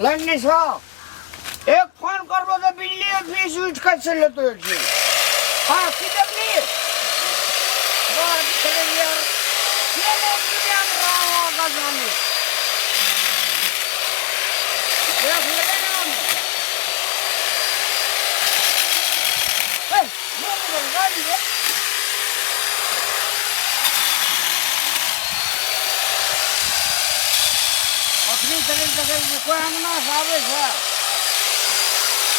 लड़ने सो एक फोन कर दो तो बिजली और फ्री स्विच कैसे ले तो एक हाँ किधर नहीं बात करें यार ये लोग क्या रहा का जाने देख लेना हम ये गाड़ी है अपनी तरह से कोई हम ना सावे है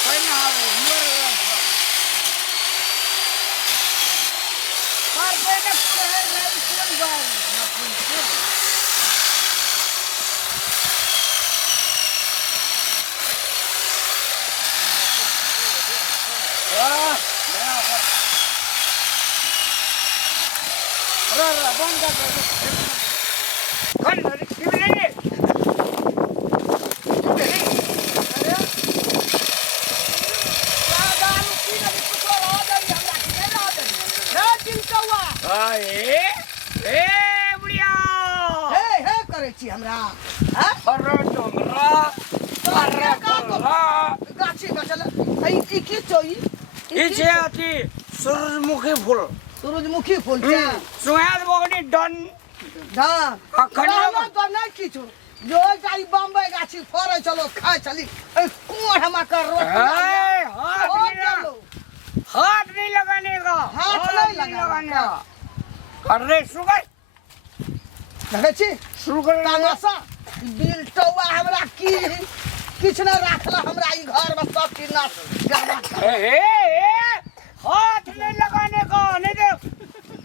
कोई ना आवे मर गया पर पहले पूरे है नहीं सुन जाए ना पूछो रा बंद कर कौन है किबले हमरा अरे डोंगरा अरे कल्ला गाछी गछल ई की चोई ई छे अथी सूरजमुखी फूल क्या सुहाद बगड़ी डन हां अखनी तो नहीं किछु जो जाई बम्बई गाछी फरे चलो खाए चली कोण हम कर रोटी हाथ नहीं लगाने का हाथ नहीं लगाने का अरे सुगर देखे छी शुरू कर तमाशा बिल टौवा हमरा की किछ न राखला हमरा ई घर में सब चीज ना हाथ नहीं लगाने का नहीं तो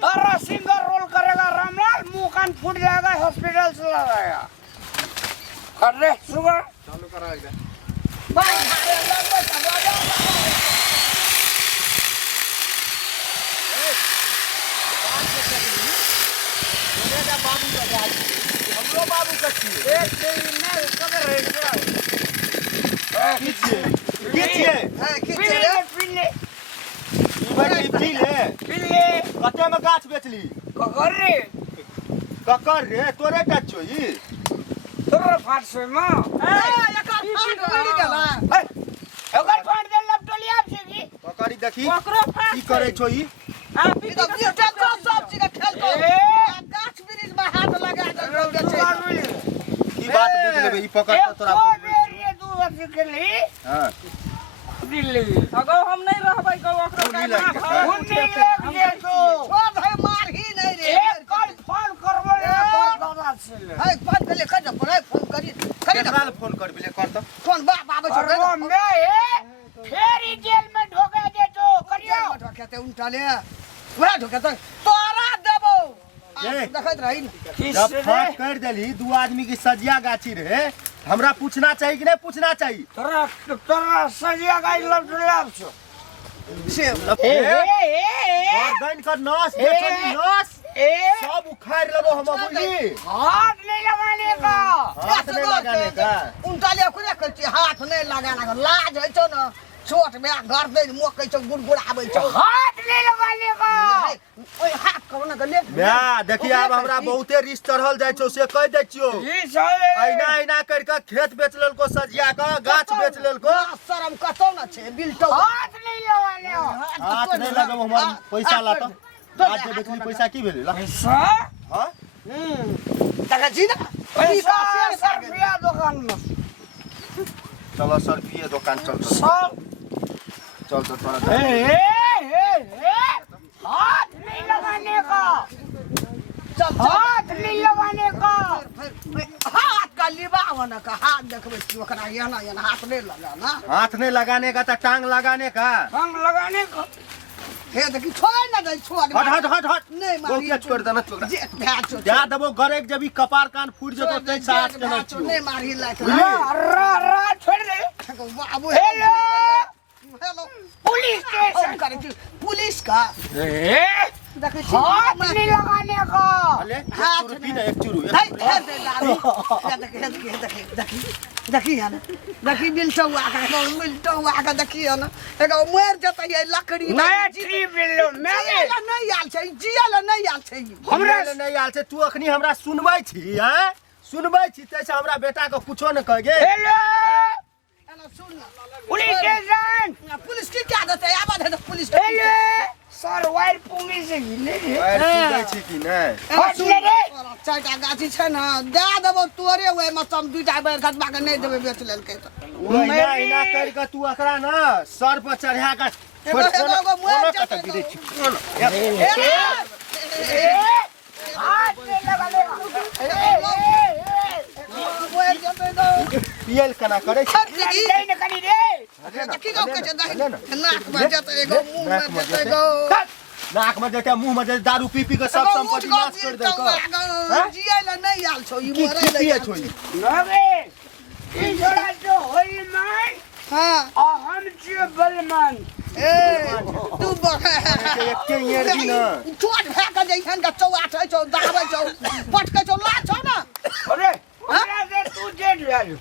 तारा सिंगर रोल करेगा रामलाल मुंह कान फूट जाएगा हॉस्पिटल से लगाएगा अरे शुगर चालू कराएगा भाई भाई लगो चलो बाबू का जाए हमरो बाबू का छी एक तेरी ने कदर रेस्टोरा कीजिए हां किछे पिल्ले पिले कते में गाछ बेचली ककर रे तोरे टा छो ई तोरा फाट से मां एकर फाट पड़ी गेला एकर फाट दे लपटोली आप से की ककरी देखी ओकरो फाट की करे छो ई ई तो बिटे को सब चीज खेल को गाछ ब्रिज में हाथ लगा के रोक दे छै की बात बुझ लेबे ई पकड़ तो तोरा ये दू वर्ष के लिए हां दिल्ली अगो हम नहीं रहबै को ओकरो का उन्नी लोग जे तो छोड़ है मार ही नहीं रे एक कल फोन करबो रे दादा से है फोन पहले कर पड़े फोन करी केकरा फोन कर बिले कर तो फोन बाप आबै छै अरे मैं फेरी जेल में ढोका दे तो करियो ढोके ते उल्टा ले वरा ढोके तो तोरा देबो देखत रही जब फाट कर देली दू आदमी की सजिया गाछी रहे हमरा पूछना चाहिए कि नहीं पूछना चाहिए तोरा सजिया गाय लपटोली छो से गर्दन का नस देखनी नस सब उखाड़ लेबो हम बुझली हाथ नहीं लगाने का हाथ नहीं लगाने का उल्टा ले कुने कहै हाथ नहीं लगाना का लाज है छो न छोट में गर्दन मोकै छो गुड़गुड़ाबै छो हाथ नहीं लगाने का ओए हाथ करो न गले बया देखिए अब हमरा बहुते रिश्त चढ़ल जाय छो से कह दे छियो ई साले ऐना कर के खेत बेच लेल को सजिया का गाछ बेच लेल को शरम कतो न छे बिल्टो हाथ नहीं लगाने हाथ नहीं लगाबो हमर पैसा ला तो गाछ जे बेचली पैसा की भेलै ला पैसा हां तका जी ना पैसा रुपया दुकान में चलो सर पिए दुकान चल चल तोरा हाथ नहीं लगाने का चल हाथ नहीं लगाने का हाथ का लिबाव न का हाथ देखबै छी ओकरा एना एना हाथ नहीं लगाना हाथ नहीं लगाने का तो टांग लगाने का रंग लगाने का हे देखी छोड़ न दे छोड़ हट नहीं बोल मारी के छोड़ देना छोड़ जे भैच जा देबो घरे जब ई कपार कान फूट जतो तै साथ के नहीं छियो नहीं मारी लायक रा छोड़ दे बाबू हेलो हेलो पुलिस स्टेशन करे छी पुलिस का देखै छी हाथ नहीं लगाने का अले हाथ चुरू पी ना एक चुरू हे दे दारू देखी है ना देखी बिल्टवा का देखी है ना एगो मर जतै ये लकड़ी नया ट्री बिल्लो मैं नहीं आल छै जियाला नहीं आल छै हमरा नहीं आल छै तू अखनी हमरा सुनबै छी हैं सुनबै छी तै से हमरा बेटा के कुछो न कह गे हेलो पुलिस स्टेशन पुलिस की क्या देते आवाज है तो पुलिस एले सर वायर पुंगी से हिले रे पैर टूटै छै कि नहि हट ले रे चारटा गाछी छै ना दे देबो तोरे ओए में हम दुईटा बेर खतबा के नहीं देबे बेच लेलकै त ओहिना एना कर के तू एकरा न सर पर चढ़ा के एगो मुआर कत जते गिरै छी हाथ में लगा ले मुआर जते दो पियल केना करै छी नहीं न करी रे की गाँव के दही नाक में जते एगो मुंह में जते एगो नाक में जेते मुंह में जेते दारू पी पी के सब संपत्ति नाश कर देलको जिया ला नहीं आल छौ ई की मरे ले पिए छोई नगे ई जोड़ा जो होई मान हां हम छियै बलमान ए तू बहे एके येर दी न छोट भए के जइहन के चौआ छै छौ दाबै छौ पटके छौ ला छौ ना अरे हमरा से तू जेठ भेल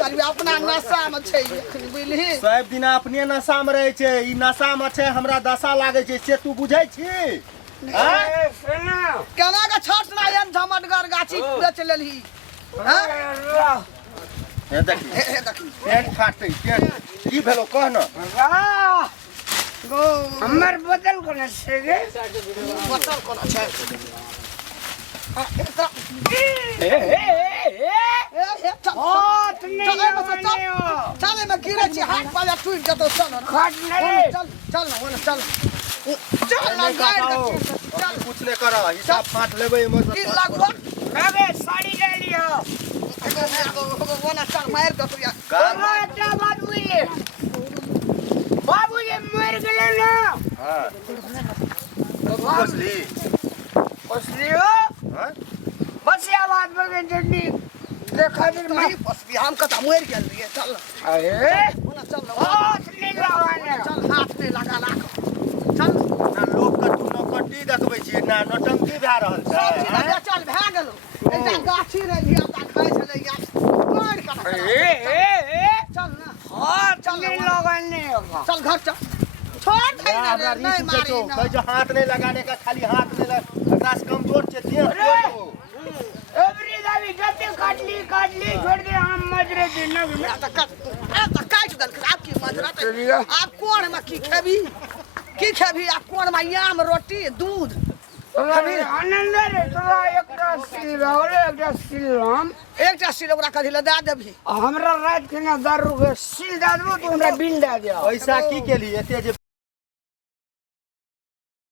करबे अपना नशा में छै एखन बुझली सब दिन अपने नशा में रहे छै ई नशा में छै हमरा दशा लागे छै से तू बुझै छी ए सुना केना के छट ना एन झमटगर गाछी बेच लेलही हां हे देखी हे देखी पेट फाटै पेट की भेलो कह न गो हमर बदल कोना छै गे बचल कोना छै एकरा ए चल हाथ नहीं चल लगाने हो चल में गिरे छी हाथ पाया टूट जतो चल खट नहीं चल चल ना ओने चल चल ना गाड़ के चल कुछ नहीं कर हिसाब फाट लेबै मत की लागबो नगे साड़ी ले लियो ओने चल मार के तू अच्छा बाबू ये मर गेले ना हां बसली असली हो हां बस या बात बगे जल्दी देखा दिन में नहीं पसबी हम कता मर गेल रे चल अरे ओने चल हाथ नहीं लगाने चल हाथ में लगा ला चल ना लोग के तू नौकटी देखबै छी ना नौटंकी भए रहल सब छै चीज चल भए गेलो एकटा गाछी रे धिया ता खाइ छले यार मार के चल ना हाथ नहीं लगाने होगा चल घर चल छोड़ दे हमरा रे रीस नहीं उठै छौ मारी कहै छौ हाथ नहीं लगाने का खाली हाथ नहीं एकरा से कमजोर छै देह तोड़ो एवरी दावी जते काटली छोड़ दे हम मजरे दिन न काट दल आपकी मजरत आप कोण में की खेबी आप कोण में याम रोटी दूध आनंद रे तोरा एकटा सिल और एकटा सिल हम एकटा सिल ओकरा कथि ले दे देबही हमरा रात के ना दारू के सिल दे देबो तो हमरा बिल दे दियो पैसा की केली एते जे